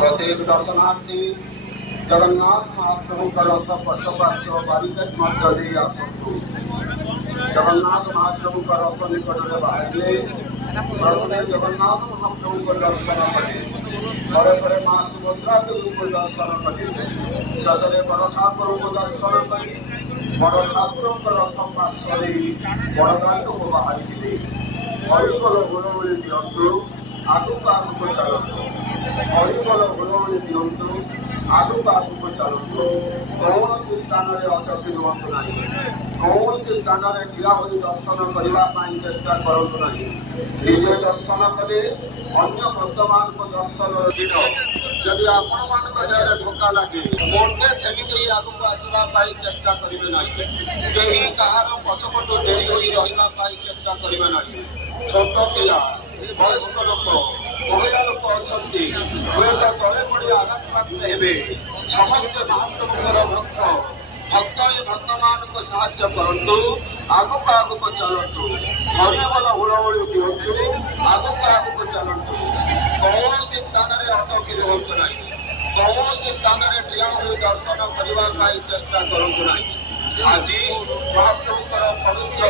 प्रत्येक दर्शनार्थी जगन्नाथ महाप्रभुकर रथ पक्षपार्श्व बारिकेड मध्य देई आसतु। जगन्नाथ महाप्रभुकर रथ निकटरे बाहरिले प्रभुने जगन्नाथ महाप्रभुको दर्शन कले। घरे घरे माँ सुभद्रा देवीको दर्शन कले। सदरे बड़ ठाकुरको दर्शन कले। बड़ ठाकुरको रथ पार्श्व देई बड़दाण्डको बाहरिले। हरिबोल हुलहुली दियंतु आगुक आगुक चलतु। हरिबोल हुलहुली दियंतु आगुक आगुक चलतु। कौनसी स्थान में अटकी रुहतु नहीं। कौनसी स्थान में ठिया होई दर्शन करने चेष्टा करतु नहीं। निजे दर्शन कले अन्य भक्तमान को दर्शन दिन जदि आपण मान धोखा लगे मोटे सेमिति आगुक आसवा चेष्टा करेंगे नहीं। कहीं कहार पछपटू डेरी हो रहा चेष्टा करेंगे नहीं। छोट पिला वयस्क लोक महिला लोक अच्छा हुए तले पड़ी आघातप्राप्त हे समस्त महाप्रभुर भक्त भक्त भक्तमान को साहाय्य करतु। आगुक आगुक चलतु। हरिबोल हुलहुली दियंतु आगुक आगुक चलतु। कौन स्थान में अटकी रुहतु नहीं। कौन स्थान में ठिया हो दर्शन करने चेष्टा करतु नहीं। आज महाप्रभुर पवित्र